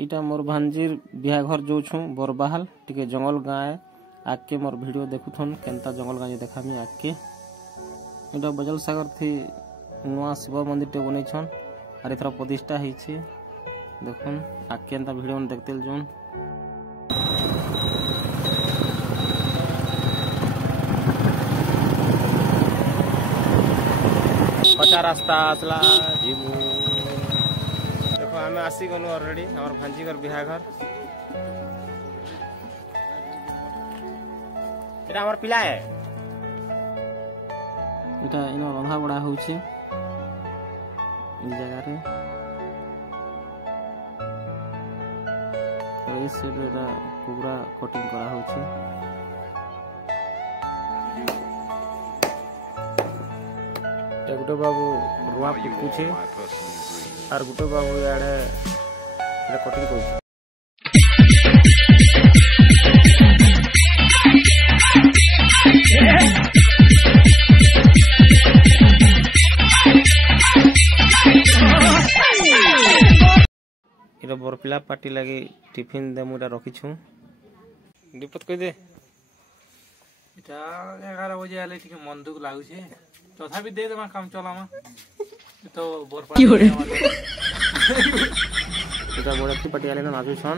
इटा मोर भांजीर बिहाघर जो छु बरबाहाल टिके जंगल गाँ आके मोर वीडियो देखुथन केनता जंगल गाँ देखामी आके इटा बजल सागर थी नुआ शिव मंदिर टे बनै छन और एथरा प्रतिष्ठा होइछे देखुन आके केनता वीडियो में देखतेल जोन कच्चा रास्ता असला जीवू देखो आम आसी गलु ऑलरेडी हमर भांजीगर बिहाघर एटा हमर पिला है एटा इनो रंधा बड़ा होउछे इ जगह रे तो इस साइड रे कुबरा कटिंग करा होउछे गुटे बाबू रुआ पिटुछे और गुटे बाबू याडे कटिंग कर बरपिला पार्टी लगे टिफिन दे मुटा रखी छु दीपत कह दे 11 बजे आले मन दुख लागुछे तथापि दे देमा काम चलामा तो बोरपाटी एटा बड़ती पटियाले ना नाचु छन